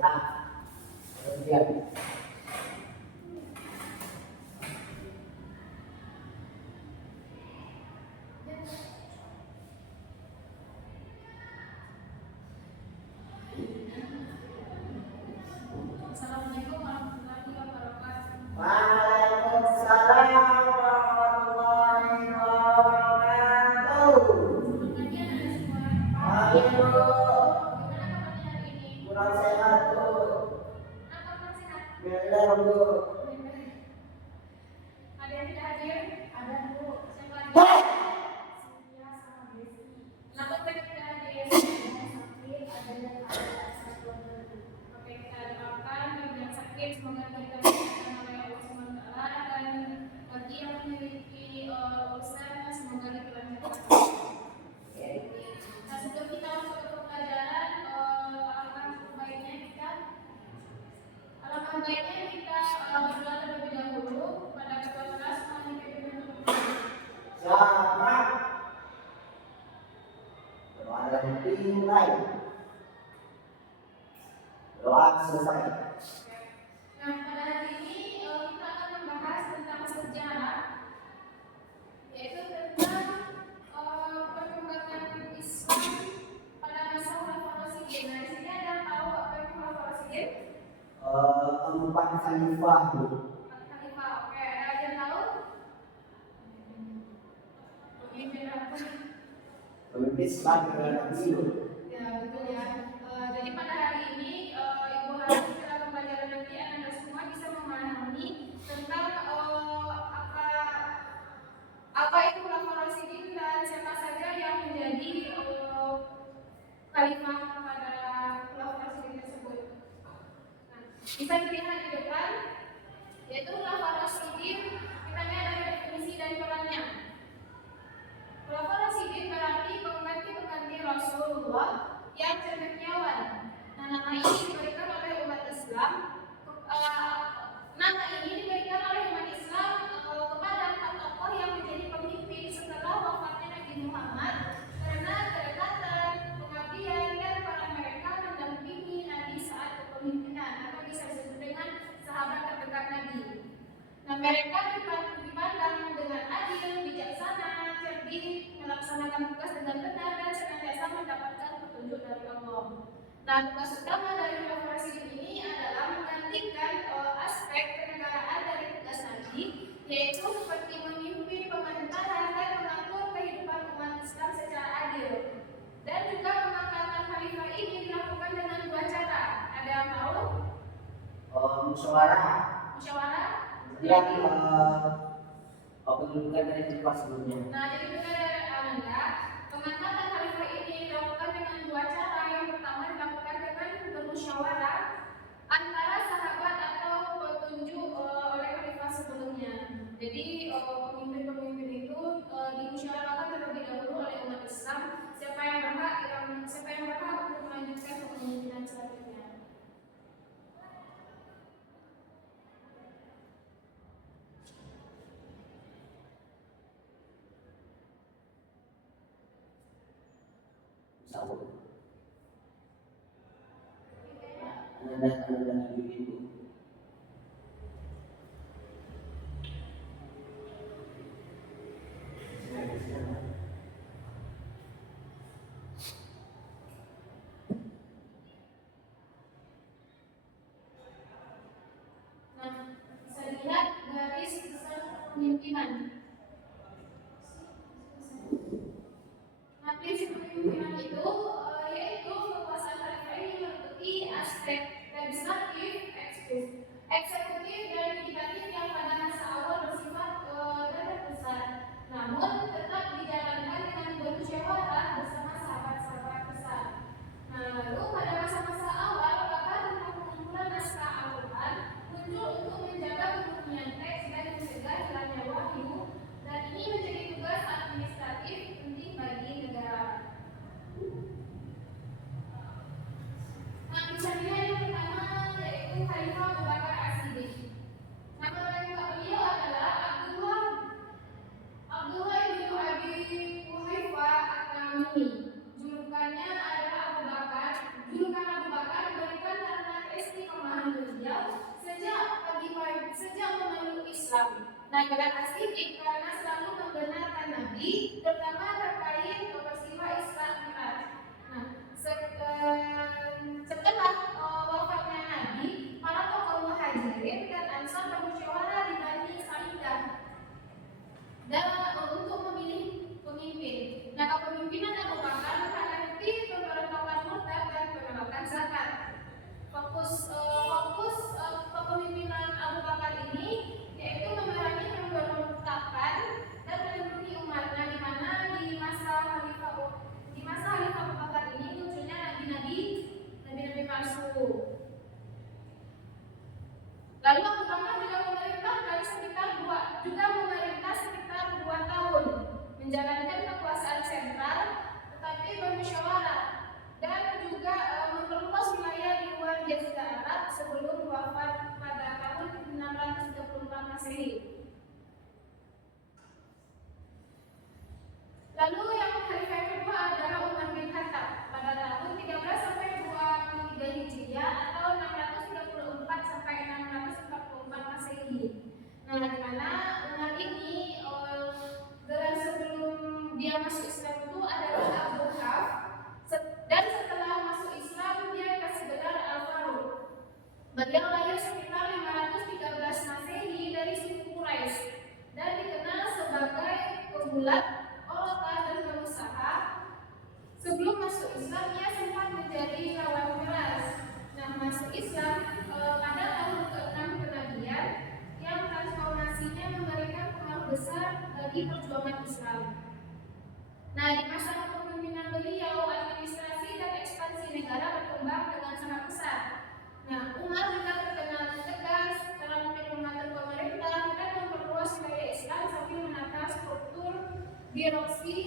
Nah, kemudian Assalamualaikum warahmatullahi wabarakatuh. Waalaikumsalam warahmatullahi wabarakatuh. Kajian ada semua. Pagi Bu, Gimana kabarnya hari ini? kurang sehat Bu. Apa kurang sehat? Benar Bu. Ada yang tidak hadir? Ada Bu. Siapa lagi? Hei! Cynthia sama Desi. Kenapa mereka tidak hadir? Ada yang sakit, ada yang Oke, kita doakan yang sakit semoga diberikan oleh Allah SWT, dan bagi yang memiliki urusan semoga dilancarkan. Nah, sebelum kita masuk ke pelajaran, alangkah baiknya berdoa terlebih dahulu pada ketua kelas melalui pimpinan Siap. Doa dan dimulai. Doa selesai. Nah, pada hari ini kita akan membahas tentang sejarah, yaitu tentang perkembangan Islam pada masa Khalifah Rasyidin. Nah, di sini ada yang tahu apa itu Khalifah Rasyidin? Empat khalifah Bu. Khalifah, oke. Ada yang tahu? Pemimpin apa? Pemimpin sebagai Nabi. Ya, betul ya. Jadi pada hari ini Ibu harap setelah pembelajaran nanti Anda semua bisa memahami tentang apa itu Khalifah Rasyidin dan siapa saja yang menjadi khalifah pada Khalifah Rasyidin tersebut. Nah, bisa dilihat di depan, yaitu Khalifah Rasyidin, kita lihat dari definisi dan perannya. Khalifah Rasyidin berarti pengganti Rasulullah yang cendekiawan. Nah, nama ini diberikan oleh umat Islam. Nama ini diberikan oleh umat Islam kepada empat tokoh yang menjadi pemimpin setelah wafatnya Nabi Muhammad, karena kedekatan, pengabdian, dan peran mereka mendampingi Nabi saat kepemimpinan, atau bisa disebut dengan sahabat terdekat Nabi. Nah, mereka dipandang dengan adil, bijaksana, cerdik, melaksanakan tugas dengan benar, dan senantiasa mendapatkan petunjuk dari Allah. Nah, tugas utama dari Khalifah Rasyidin ini adalah menggantikan aspek kenegaraan dari tugas Nabi, yaitu seperti memimpin pemerintahan dan mengatur kehidupan umat Islam secara adil. Dan juga pengangkatan khalifah ini dilakukan dengan dua cara. Ada yang tahu? Musyawarah. Musyawarah. Kemudian pendudukan dari khalifah sebelumnya. Nah, jadi benar dari Anda, pengangkatan khalifah ini dilakukan dengan dua cara. Yang pertama dilakukan dengan bermusyawarah antara sahabat atau petunjuk oleh khalifah sebelumnya. Jadi pemimpin-pemimpin itu dimusyawarahkan terlebih dahulu oleh umat Islam siapa yang berhak untuk melanjutkan kepemimpinan selanjutnya. Anda itu. Nah, bisa dilihat garis besar kepemimpinan. Nah, prinsip kepemimpinan itu yaitu kekuasaan khalifah ini meliputi aspek legislatif, eksekutif, dan As-Siddiq karena selalu membenarkan Nabi, terutama terkait peristiwa Isra Mi'raj. Nah, setelah wafatnya Nabi, para tokoh Muhajirin dan Ansar bermusyawarah di Bani Sa'idah dan untuk memilih pemimpin. Nah, kepemimpinan Abu Bakar menghadapi pemberontakan murtad dan penolakan zakat. Fokus kepemimpinan Abu Bakar ini yaitu memerangi pemberontakan dan melindungi umat. Nah, di mana di masa Khalifah Abu Bakar ini munculnya nabi-nabi palsu. Lalu Abu Bakar juga memerintah sekitar 2 tahun menjalankan kekuasaan sentral, tetapi bermusyawarah dan juga memperluas wilayah di luar Jazirah Arab sebelum wafat pada tahun 634 Masehi. Lalu yang khalifah yang kedua adalah Umar bin Khattab pada tahun 13 sampai 23 Hijriah atau 634 sampai 644 Masehi. Nah, di mana Umar ini sebelum dia masuk Islam itu adalah Abu Haf, dan setelah masuk Islam dia dikasih gelar Al-Faruq. Beliau lahir sekitar 513 Masehi dari suku Quraisy dan dikenal sebagai pegulat, orator dan pengusaha. Sebelum masuk Islam ia sempat menjadi kawan keras. Nah, masuk Islam pada tahun ke-6 kenabian yang transformasinya memberikan pengaruh besar bagi perjuangan Islam. Nah, di masa kepemimpinan beliau, administrasi dan ekspansi negara berkembang dengan sangat pesat. Nah, Umar juga terkenal tegas dalam mengatur pemerintah dan memperluas wilayah Islam sambil menata struktur birokrasi,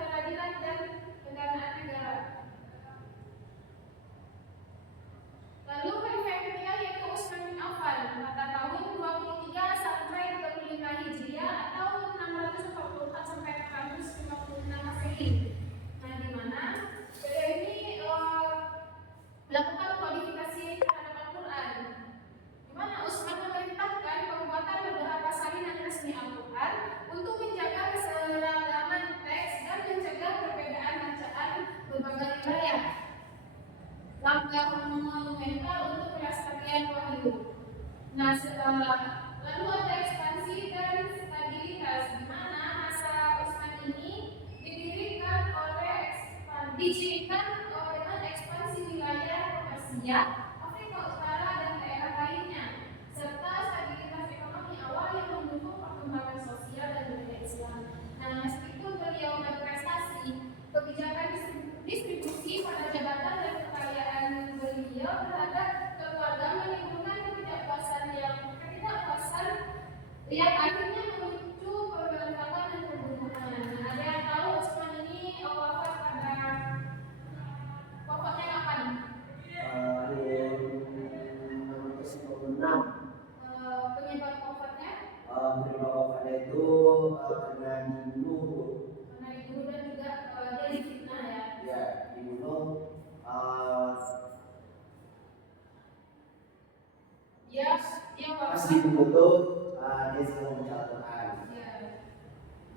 peradilan dan pendanaan negara. Lalu khalifah yang ketiga yaitu Utsman bin Affan pada tahun 23 sampai 25 Hijriah atau 644 sampai 456 Masehi. Nah, di mana beliau ini melakukan kodifikasi terhadap Al-Quran, di mana Utsman memerintahkan pembuatan beberapa salinan resmi Al-Quran untuk menjaga keseragaman teks dan mencegah perbedaan bacaan berbagai wilayah. Langkah monumental untuk pelestarian wahyu. Nah, lalu ada ekspansi dan stabilitas, di mana masa Utsman ini dicirikan dengan ekspansi wilayah Persia, Afrika Utara dan daerah lainnya, serta stabilitas ekonomi awal yang mendukung perkembangan sosial dan budaya Islam. Nah, meskipun beliau berprestasi, kebijakan distribusi pada jabatan dan kekayaan beliau terhadap kekeluargaan menimbulkan ketidakpuasan yang akhirnya memicu pemberontakan dan pembunuhan. Nah, ada yang tahu Utsman ini wafatnya kapan? Penyebab wafatnya? Penyebab wafatnya itu karena dibunuh. Karena dibunuh dan juga dia difitnah ya? Ya, dibunuh. Dia wafat. Pas dibunuh tuh dia sedang membaca Al-Quran. Ya,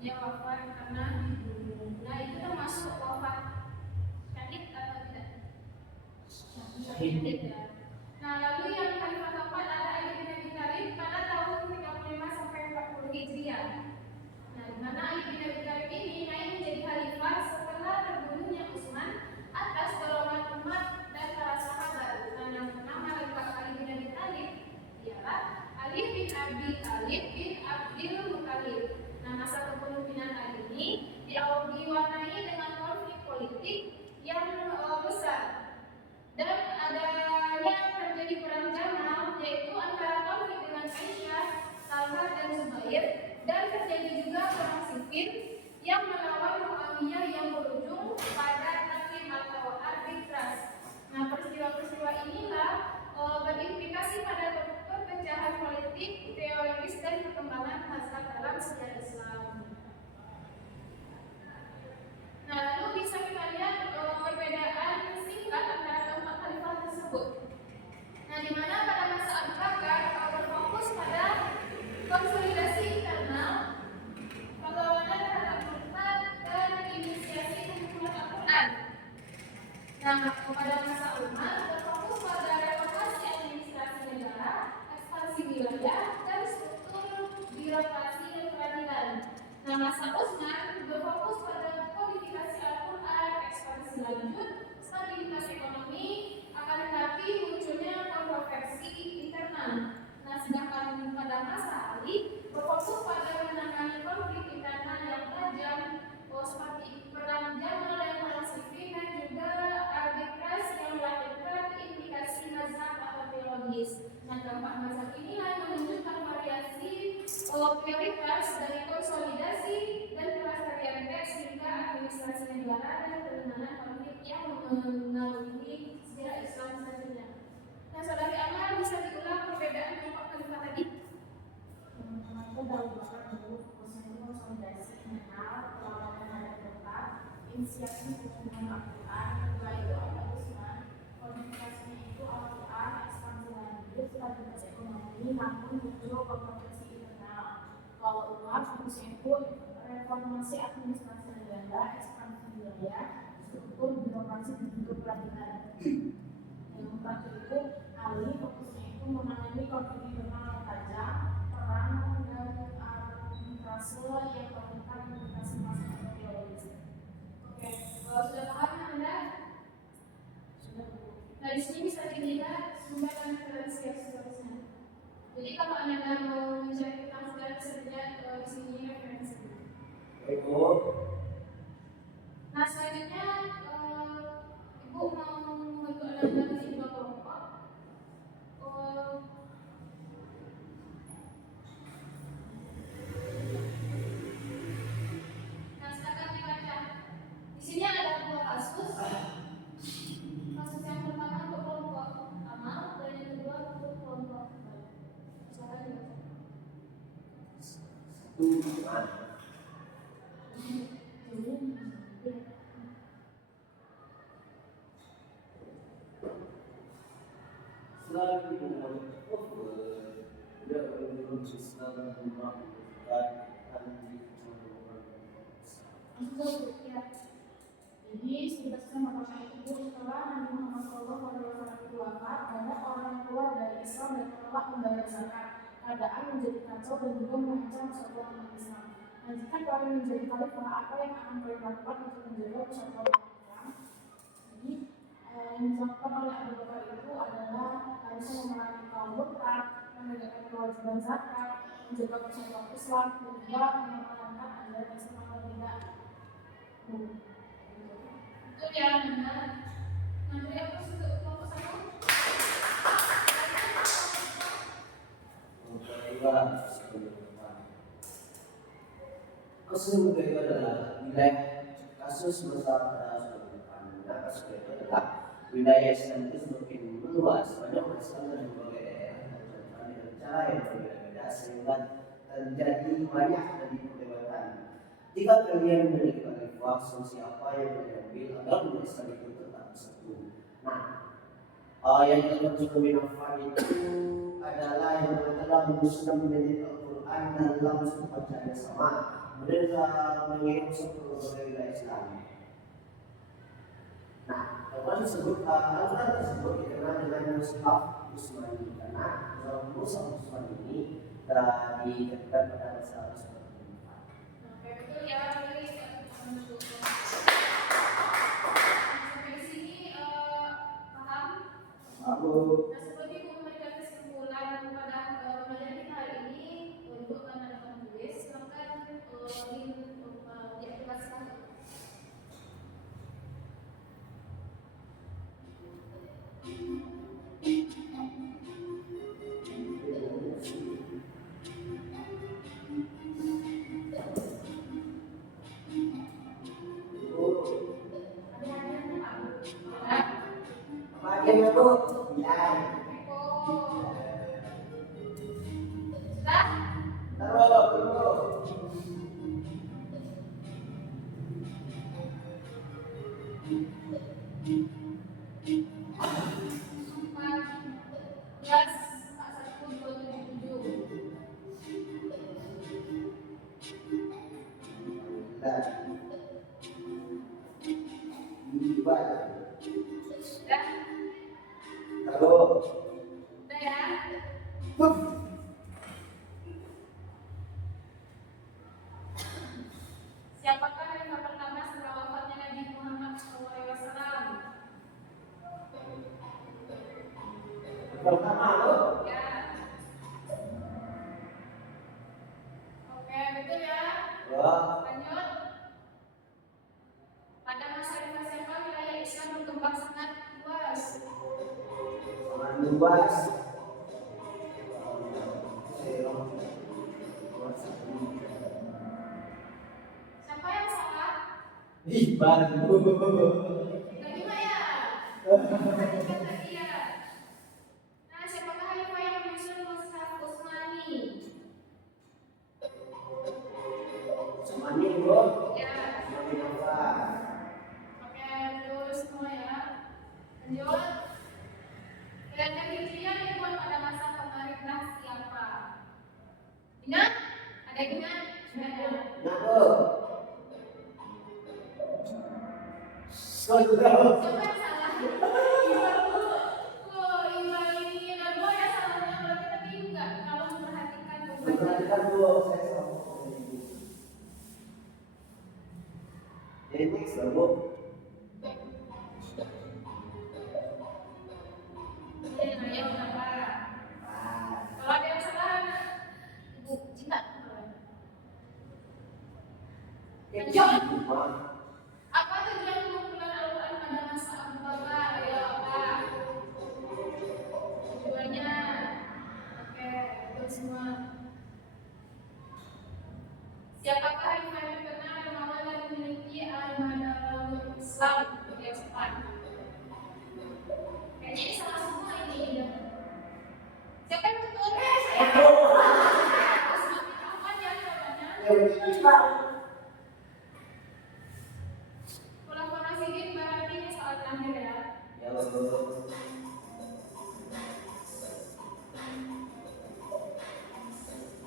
dia wafat karena dibunuh. Nah, itu termasuk wafat syahid atau tidak? Syahid ya. Nah, lalu yang khalifah keempat ada Ali bin Abi Thalib pada tahun 35 sampai 40 Hijriah. Nah, di mana Ali bin Abi Thalib ini naik menjadi khalifah setelah terbunuhnya Utsman atas dorongan umat dan para sahabat. Nah, nama lengkap Ali bin Abi Thalib ialah Ali bin Abi Thalib bin Abdul Muthalib. Nah, masa kepemimpinan Ali ini diwarnai dengan konflik politik yang besar. Dan adanya terjadi perang Jamal, yaitu antara konflik dengan Aisyah, Talha dan Zubair, dan terjadi juga perang Siffin yang melawan Muawiyah yang berujung pada taklim atau arbitras. Nah, peristiwa-peristiwa inilah berimplikasi pada perpecahan politik, teologis dan perkembangan mazhab dalam sejarah Islam. Nah, lalu bisa kita lihat Pada masa Umar berfokus pada reformasi administrasi negara, ekspansi wilayah, dan struktur birokrasi dan peradilan. Nah, masa Utsman berfokus pada kodifikasi Al-Quran, ekspansi lanjut, stabilitas ekonomi, akan tetapi munculnya kontroversi internal. Nah, sedangkan pada masa Ali berfokus pada menangani konflik internal yang tajam, seperti perang Jamal dan perang Siffin, dan juga arbitrase yang melahirkan implikasi mazhab atau teologis. Nah, keempat mazhab inilah yang menunjukkan variasi prioritas dari konsolidasi dan pelestarian teks hingga administrasi negara dan penanganan konflik yang mengarungi sejarah Islam selanjutnya. Nah, saudari Amal bisa diulang perbedaan keempat kalimat tadi? Itu dari bakar dulu fokusnya itu konsolidasi mengenal perlawanan ada tempat inisiasi hubungan Al-Quran, kedua itu Al-Utsman, kodifikasinya itu Al-Quran, ekspansi lanjut, stabilitas ekonomi, namun muncul kontroversi internal. Kalau Umar fokusnya itu reformasi administrasi negara, ekspansi wilayah, struktur birokrasi dan juga peradilan. Yang terakhir itu Ali fokusnya itu menangani konflik internal yang tajam, perang dan arbitrase yang melakukan implikasi masalah teologis. Oke, sudah paham Anda? Sudah. Nah, di sini bisa dilihat sumber dan referensi yang seterusnya. Jadi kalau Anda mau mencari tentang segala bisa dilihat di sini referensinya. Baik, Bu. Nah, selanjutnya Ibu mau membantu anak-anak di sini dua kelompok. Nah, silakan dibaca. Di sini ada dua kasus. Kasus yang pertama untuk kelompok Amal dan yang kedua untuk kelompok Bal. Silakan dibaca. Selagi kufur tidak menurut Islam dan melakukan anti-kecuali. Ya. Jadi kita sudah mengatakan itu setelah Nabi Muhammad SAW itu wafat, banyak orang yang keluar dari Islam dan menolak membayar zakat. Keadaan menjadi kacau dan juga mengancam persatuan umat Islam. Nah, jika kalian menjadi khalifah, apa yang akan kalian lakukan untuk menjaga persatuan umat Islam? Jadi yang dilakukan oleh Abu Bakar itu adalah harusnya memerangi kaum murtad, menegakkan kewajiban zakat, menjaga persatuan Islam, dan juga mengamankan ajaran Islam agar tidak Itu yang benar. Nanti aku untuk kelompok satu. Kasus yang kedua adalah wilayah kasus masalah pada suatu depan. Kasus kedua adalah wilayah Islam itu semakin meluas, banyak umat Islam dari berbagai daerah dengan cara yang berbeda-beda sehingga terjadi banyak dari perdebatan. Jika kalian memiliki khalifah, solusi apa yang diambil agar umat Islam itu tetap bersatu? Nah, yang dilakukan Utsman bin Affan itu adalah yang telah menyusun menjadi Al-Quran dalam satu bacaan yang sama, kemudian mengirim seluruh wilayah Islam. Nah, Al-Quran tersebut dikenal dengan Mushaf Utsmani karena Mushaf Utsmani ini diketekan pada masa Utsman bin Affan. Oke, betul ya. Jadi sampai di sini paham? Aku Nah, sebelum Ibu memberikan kesimpulan pada pelajaran kita hari ini, Ibu akan ada menulis, silakan diaktifkan. bagian itu ya. Terus. Nah, dibaca. Udah, Taruh. udah ya. Siapakah khalifah pertama setelah wafatnya Nabi Muhammad SAW? Pertama lo. Ya. Oke, betul ya. Wah, Lanjut. Pada masa khalifah siapa wilayah Islam berkembang sangat luas? sangat luas. Siapa yang salah? Ih, baru. Gak lima ya? Perhatikan tadi ya. Nah, siapakah khalifah yang menyusun Mushaf Utsmani? Semani bro. Ya. Semani apa? Oke, terus semua ya. Lanjut. Kalender Hijriah dibuat pada masa pemerintah siapa? Ingat? Ada yang ingat? Ada. Nah bro. Kau tahu? Siapa yang salah? Oh, Iwan ini ada dua ya salahnya berarti tadi enggak. Kalau memperhatikan jawabannya. Perhatikan dulu, saya selalu ini. Jadi next bro. Ayo, kenapa? Ah, Kalau ada yang salah, Ibu Cinta. kecil. Apa tujuan pengumpulan Al-Quran pada masa Abu Bakar? Ayo, apa? Tujuannya? Oke, itu semua. Siapakah khalifah yang dikenal dermawan dan memiliki armada laut Islam? Yang cepat. Kayaknya ini salah semua ini. Siapa yang betul? Saya. Semakin aman ya jawabannya. Khulafaur Rasyidin berarti ini soal terakhir ya. Ya bro.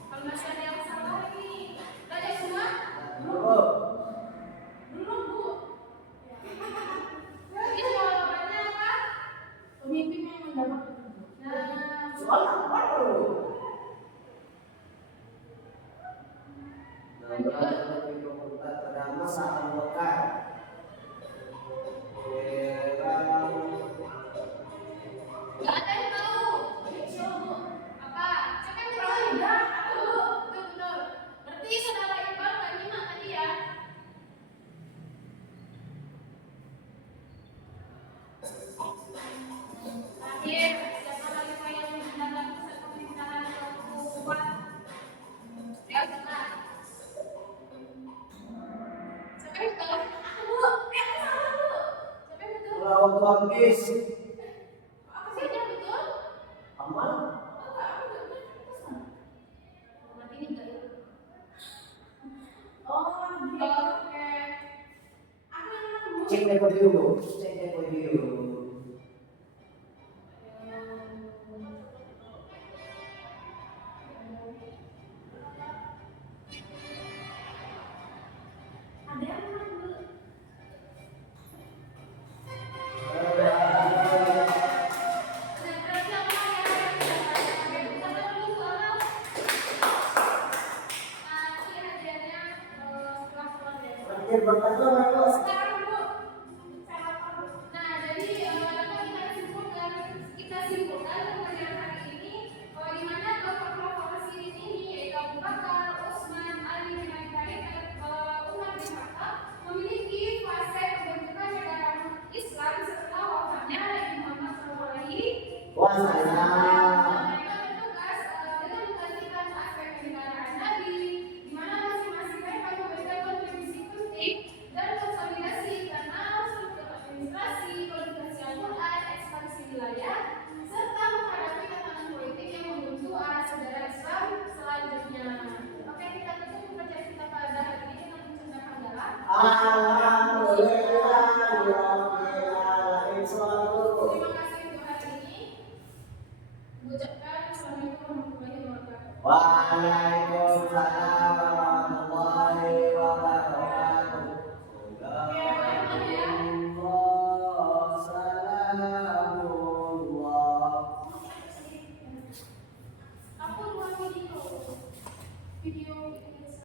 Kalau masih ada yang salah lagi, tanya semua? Bro. Belum bu. Ini jawabannya apa? Pemimpin yang mendapat petunjuk. Nah, Soal apa bro? Nah, berada pada masa Abu Bakar. nggak ada yang tahu. Apa? Siapa yang tahu? Enggak. Aku. Betul betul. Berarti saudara Iqbal nggak nyimak tadi ya? Terakhir, siapa khalifah yang mendapat pusat pemerintahan suatu umat? Ya, siapa? Siapa yang tahu? Aku bu. Aku salah bu. Siapa yang betul? Pulau Tuangkis. Apa sih yang betul? Aman. Oh, enggak, aku nggak betul. Terus mana? Berarti ini enggak ya? Oh, dia. Oke. Aku yang menang dulu. Cek rekod dulu. Cek rekod dulu. Ada yang menang dulu. Terakhir pertama bro. Kita simpulkan pembelajaran hari ini di mana tokoh Rasyidin ini yaitu Abu Bakar, Utsman, Ali bin Abi Thalib dan Umar bin Khattab memiliki fase pembentukan negara Islam setelah wafatnya Nabi Muhammad SAW. Mereka bertugas dengan menggantikan aspek kenegaraan Nabi, di mana masing-masing mereka memberikan kontribusi penting dan konsolidasi kanal struktur administrasi, kodifikasi Al-Quran, ekspansi wilayah, serta menghadapi tatanan politik yang membentuk arah saudara Islam selanjutnya. Oke, kita tutup pembelajaran kita pada hari ini dengan menceritakan hamdalah. Alhamdulillah. Terima kasih untuk hari ini. Ucapkan Assalamualaikum warahmatullahi wabarakatuh. Waalaikumsalam.